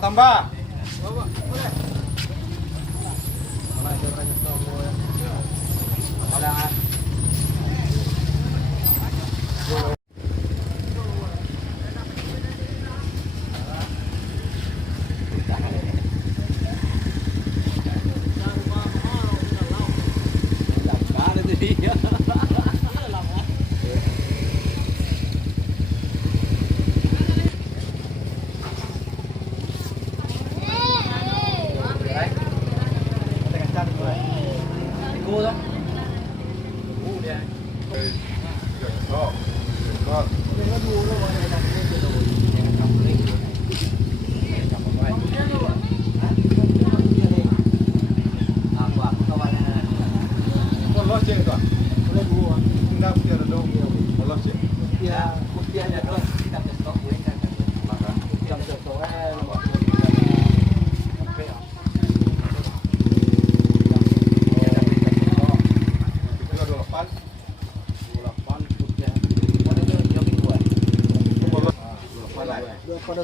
Tambah.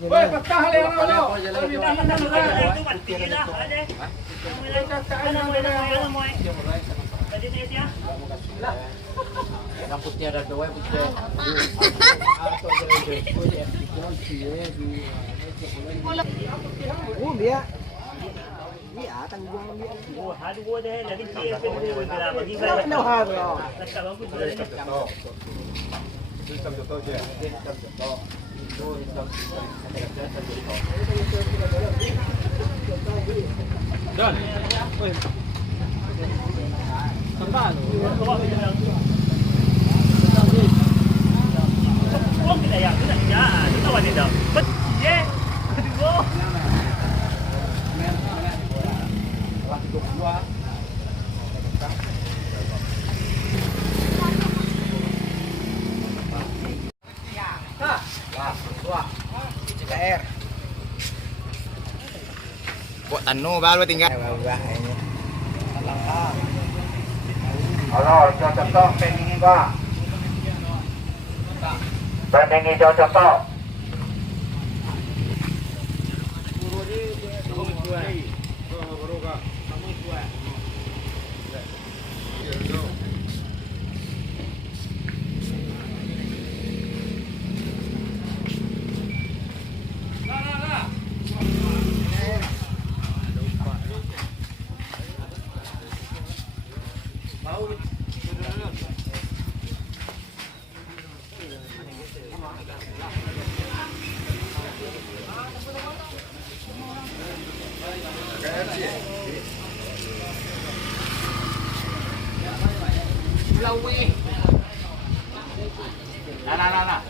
Woi, patah le lo. Yang putih ada dua putih. Oh dia. Dia tanggung dia. Oh, hadu gua deh, jadi dia perlu bagi Kenapa no hadu? Kalau aku jual ini. Sistem contoh je. Sistem contoh. Dan, woi, tambah lu. Oh, kita ya, kita wanita. Betul, aduh. Buat tanu baru tinggal. Halo, contoh pendingin Pak. Pendingin contoh. Nah.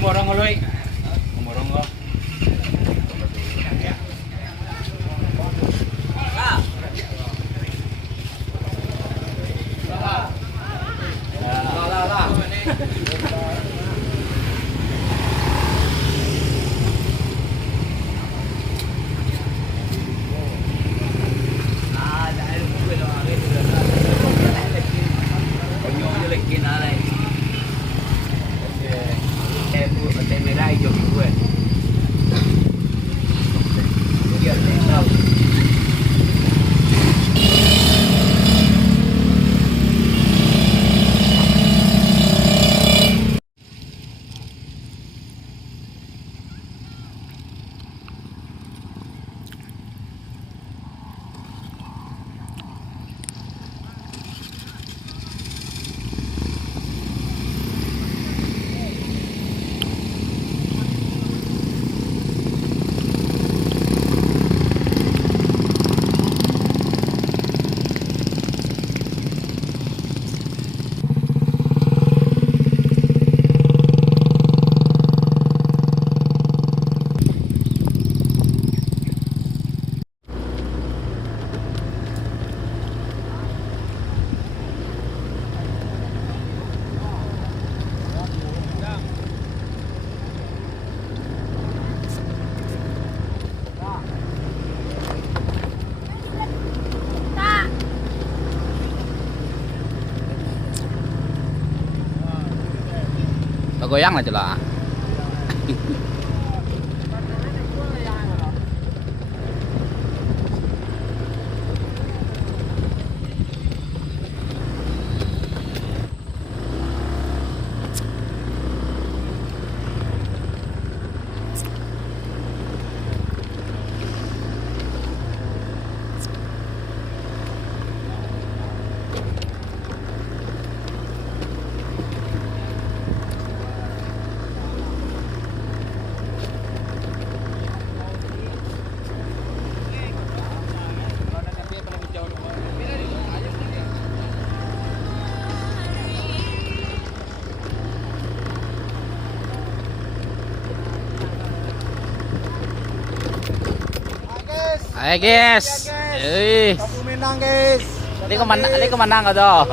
Umurong uloy. Umurong lo. Đây goyang lah celah. Ayo guys. Kamu menang guys. Ini kemenang atau?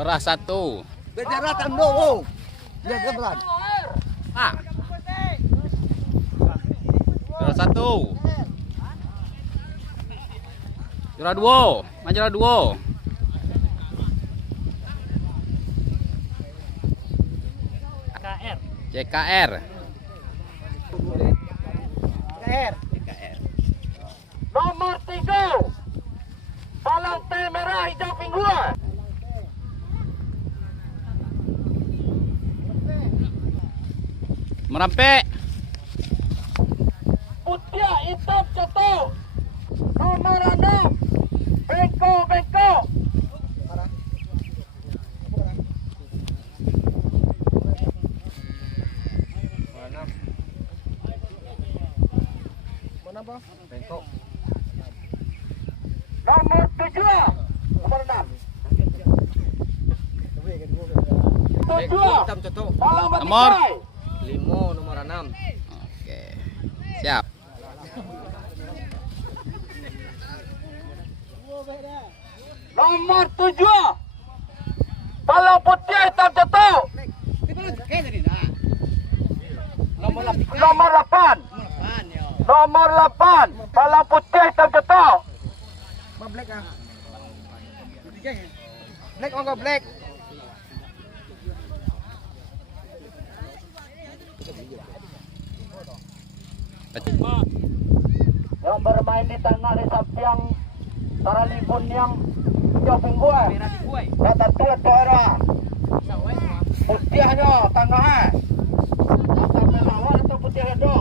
Juara 1. Bendera tanduk. Jaga berat. Ah. Juara 1. Juara 2. Juara 2. JKR. Nomor 3. Palang T merah hijau pinggul. Merampek. Putih hitam jatuh. Nomor 6. Bengkok. Mana apa? Bengkok. Nomor 7. Nomor 6. 7. Hitam contoh. Palang Nomor. Batikai. 5 nomor 6. Oke. Siap. Nomor 7. Palang putih hitam jatuh. Nomor 8. Nomor 8. Palang putih hitam jatuh. Black ah. Black enggak black. Yang bermain di tengah di samping Taralibun yang hijau pinggul. Datang tuan daerah. Putihnya tengah. Sampai awal atau putih itu.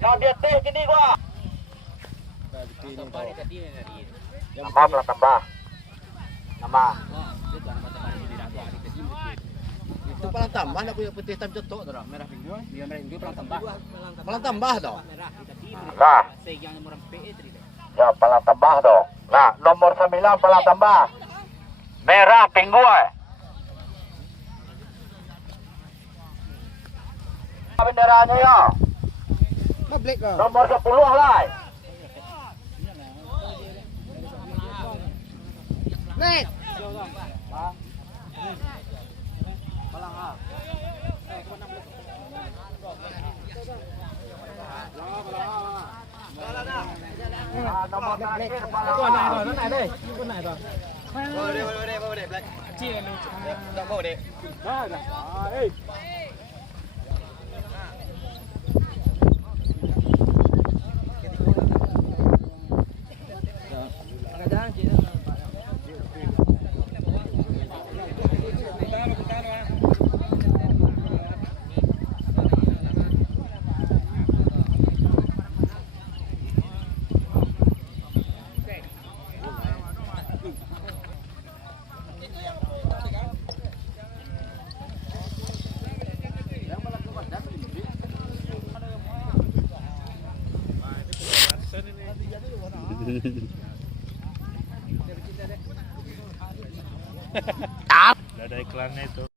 Yang dia teh gini gua. Tambah pelan tambah. Tambah. Itu palang tambah nak punya putih hitam contoh tu dah. Merah pinggul, dia merah pinggul palang tambah. Palang tambah dah. Nah. Ya, palang tambah dong. Nah, nomor 9 palang tambah. Merah pinggul. Benderanya ya. Black ah. Nomor 10 lah. Black. Nomor terakhir palang Tuan nak deh. Tuan nak tu. Boleh black. Kecil kan tu. Tak mau dek. Ada iklannya itu.